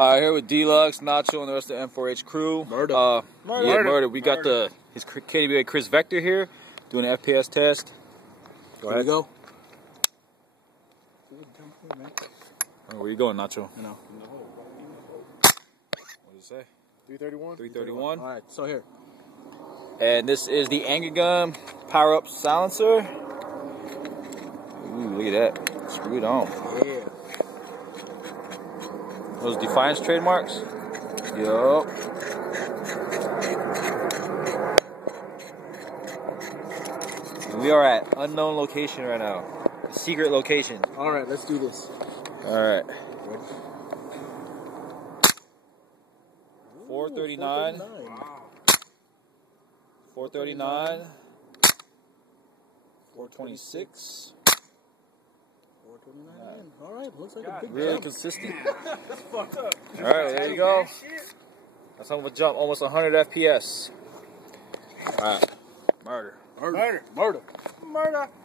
Here with Deluxe, Nacho, and the rest of the M4H crew. Murder. Yeah, murder. We got his KDBA Kriss Vector here, doing an FPS test. Go ahead. Go. Where you going, Nacho? You know. What did you say? 331? 331. All right, so here. And this is the Anger Gun power-up silencer. Ooh, look at that. Screwed on. Yeah. Those Defiance trademarks? Yup. We are at unknown location right now. Secret location. All right, let's do this. All right. 439. 439. 426. 429. All right, looks like a big Really jump. consistent. That's fucked up. All right, there you go. That's how much jump, almost 100 FPS. All right, murder. Murder. Murder. Murder.